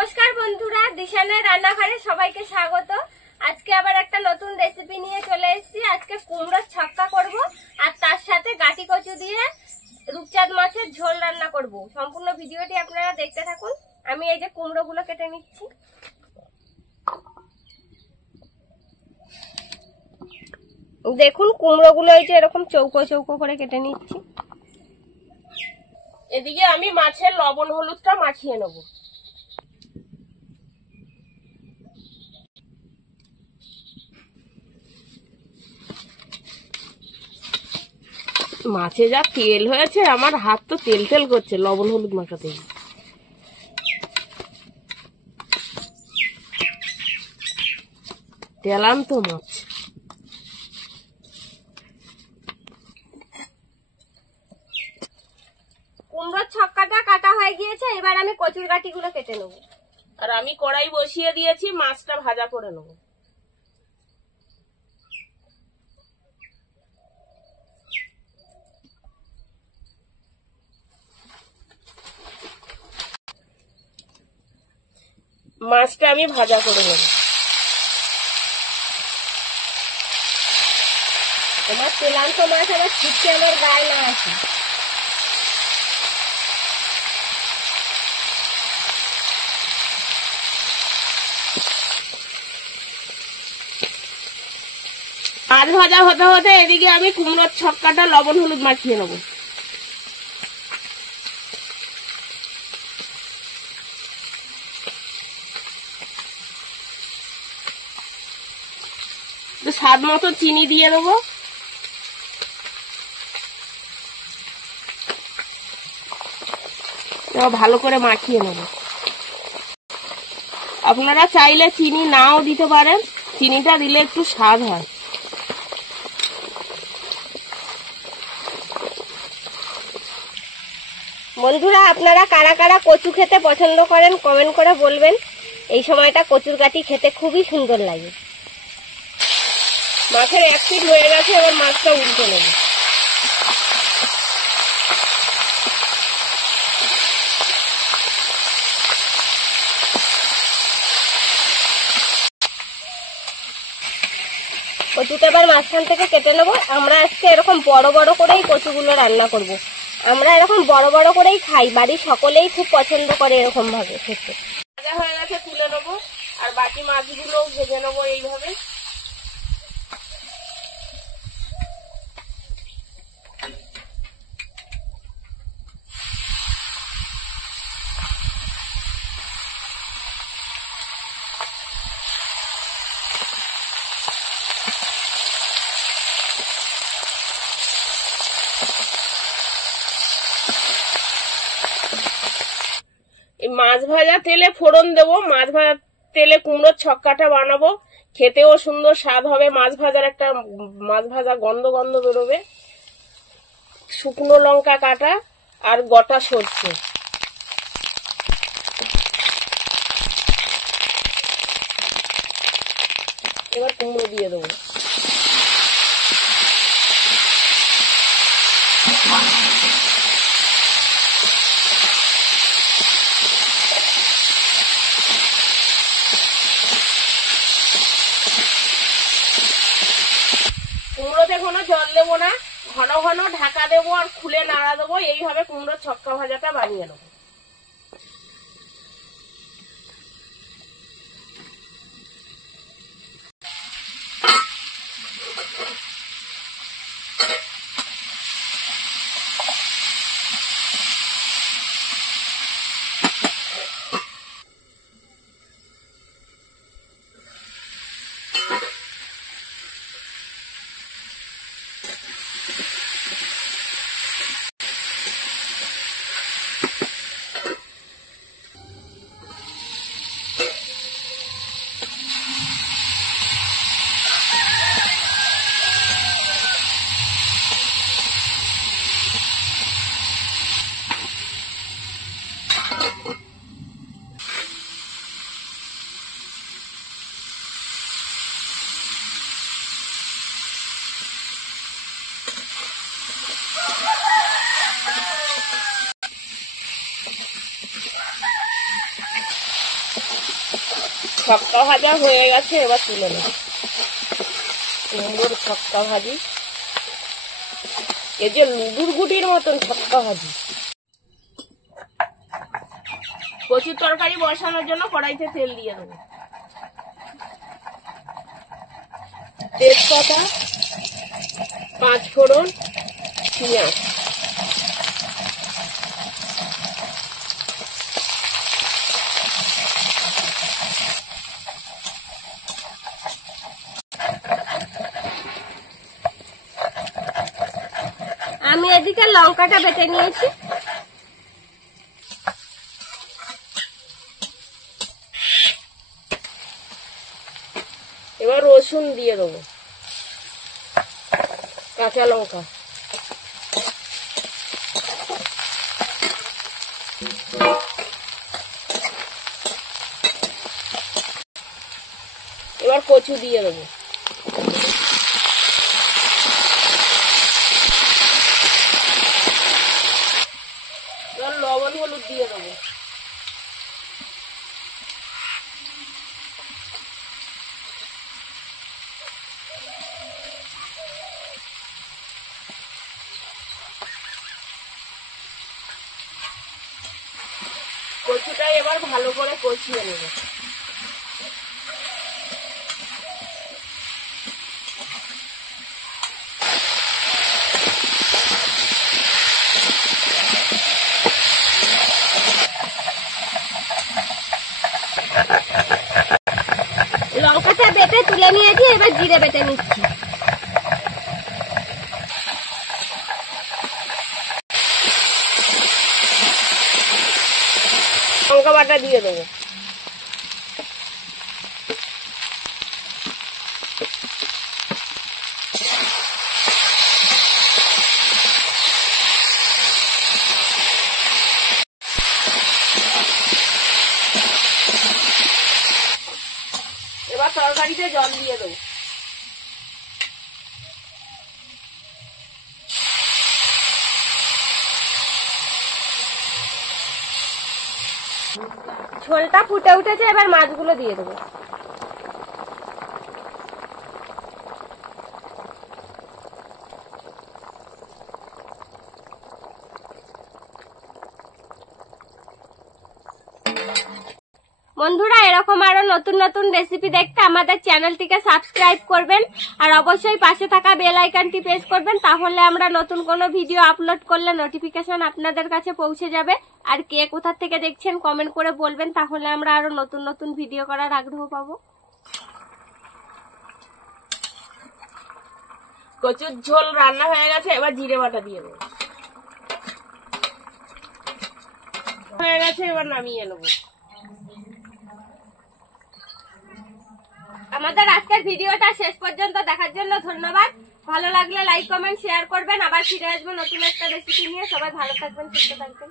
নমস্কার বন্ধুরা, দিশানের রান্নাঘরে সবাইকে স্বাগত। আজকে আবার একটা নতুন রেসিপি নিয়ে চলে এসেছি। আজকে কুমড়োর ছক্কা করব আর তার সাথে গাটি কচু দিয়ে রূপচাঁদ মাছের ঝোল রান্না করব। সম্পূর্ণ ভিডিওটি আপনারা দেখতে থাকুন। আমি এই যে কুমড়োগুলো কেটে নিচ্ছি। দেখুন কুমড়োগুলো এই যে এরকম চৌকো চৌকো করে কেটে নিচ্ছি। এদিকে আমি মাছের লবণ হলুদটা মাখিয়ে নেব। মাছে যা তেল হয়েছে, আমার হাত তো তেল তেল করছে লবণ হলুদ মাখাতে। তেলান্ত মাছ। কুমড়োর ছক্কাটা কাটা হয়ে গিয়েছে, এবার আমি কচুর গাঁটিগুলো কেটে নেব। আর আমি কড়াই বসিয়ে দিয়েছি, মাছটা ভাজা করে নেব। মাছটা আমি ভাজা করে নেব। আমার তেলান্ত মাছ আবার ছিটকে আমার গায়ে না আসে। মাছ ভাজা হতে হতে এদিকে আমি কুমড়োর ছক্কাটা লবণ হলুদ মাখিয়ে নেব। স্বাদ মতো চিনি দিয়ে দেবো। ভালো করে মাখিয়ে নেব। আপনারা চাইলে চিনি নাও দিতে পারেন, চিনিটা দিলে একটু স্বাদ হয়। বন্ধুরা, আপনারা কারা কারা কচু খেতে পছন্দ করেন কমেন্ট করে বলবেন। এই সময়টা কচুর গাঁটি খেতে খুবই সুন্দর লাগে। মাছের এক পিঠ হয়ে গেছে, এবার মাছটা উল্টে নেব। কচুটা এবার মাঝখান থেকে কেটে নেবো। আমরা আজকে এরকম বড় বড় করেই কচুগুলো রান্না করব। আমরা এরকম বড় বড় করেই খাই, বাড়ির সকলেই খুব পছন্দ করে এরকম ভাবে খেতে। ভাজা হয়ে গেছে, তুলে নেবো। আর বাকি মাছগুলো ভেজে নেবো এইভাবে। এই মাছ ভাজা তেলে ফোড়ন দেবো। মাছ ভাজা তেলে কুমড়োর ছক্কাটা বানাবো। খেতেও সুন্দর স্বাদ হবে। মাছ ভাজা গন্ধ গন্ধ বেরোবে। শুকনো লঙ্কা কাটা আর গোটা সরষে। এবার কুমড়ো দিয়ে দেবো। কুমড়োতে কোনো জল দেবো না, ঘন ঘন ঢাকা দেবো আর খুলে নাড়া দেবো। এইভাবে কুমড়োর ছক্কা ভাজাটা বানিয়ে নেবো। ছক্কা ভাজা হয়ে গেছে, এবার তুলে নেব। কুমড়োর ছক্কা ভাজি, এই যে লুডুর গুটির মতন ছক্কা ভাজি। কচুর তরকারি বসানোর জন্য কড়াইতে তেল দিয়ে দেবো। তেজপাতা, পাঁচ ফোড়ন, পেঁয়াজ। আমি এদিকে লঙ্কাটা বেটে নিয়েছি। এবার রসুন দিয়ে দেবো, কাঁচা লঙ্কা, এবার কচু দিয়ে দেবো। এবার লবণ হলুদ দিয়ে দেবো। কচুটা এবার ভালো করে কষিয়ে নেব। লঙ্কাটা বেটে তুলে নিয়েছি, এবার জিরে বেটে নিচ্ছি। লঙ্কা বাটা দিয়ে দেবো। এবার তরকারিতে জল দিয়ে দেবো। ঝোলটা ফুটে উঠেছে, এবার মাছগুলো দিয়ে দেবো। বন্ধুরা, এরকম আরো নতুন নতুন রেসিপি দেখতে আমাদের চ্যানেলটিকে সাবস্ক্রাইব করবেন, আর অবশ্যই পাশে থাকা বেল আইকনটি প্রেস করবেন, তাহলে আমরা নতুন কোনো ভিডিও আপলোড করলে নোটিফিকেশন আপনাদের কাছে পৌঁছে যাবে। আর কে কোথা থেকে দেখছেন কমেন্ট করে বলবেন, তাহলে আমরা আরো নতুন নতুন ভিডিও করার আগ্রহ পাবো। কচুর ঝোল রান্না হয়ে গেছে, এবার জিরে বাটা দিয়ে দেবো। হয়ে গেছে, এবার নামিয়ে নেবো। আমাদের আজকের ভিডিওটা শেষ পর্যন্ত দেখার জন্য ধন্যবাদ। ভালো লাগলে লাইক কমেন্ট শেয়ার করবেন। আবার ফিরে আসবো নতুন একটা রেসিপি নিয়ে। সবাই ভালো থাকবেন, সুস্থ থাকবেন।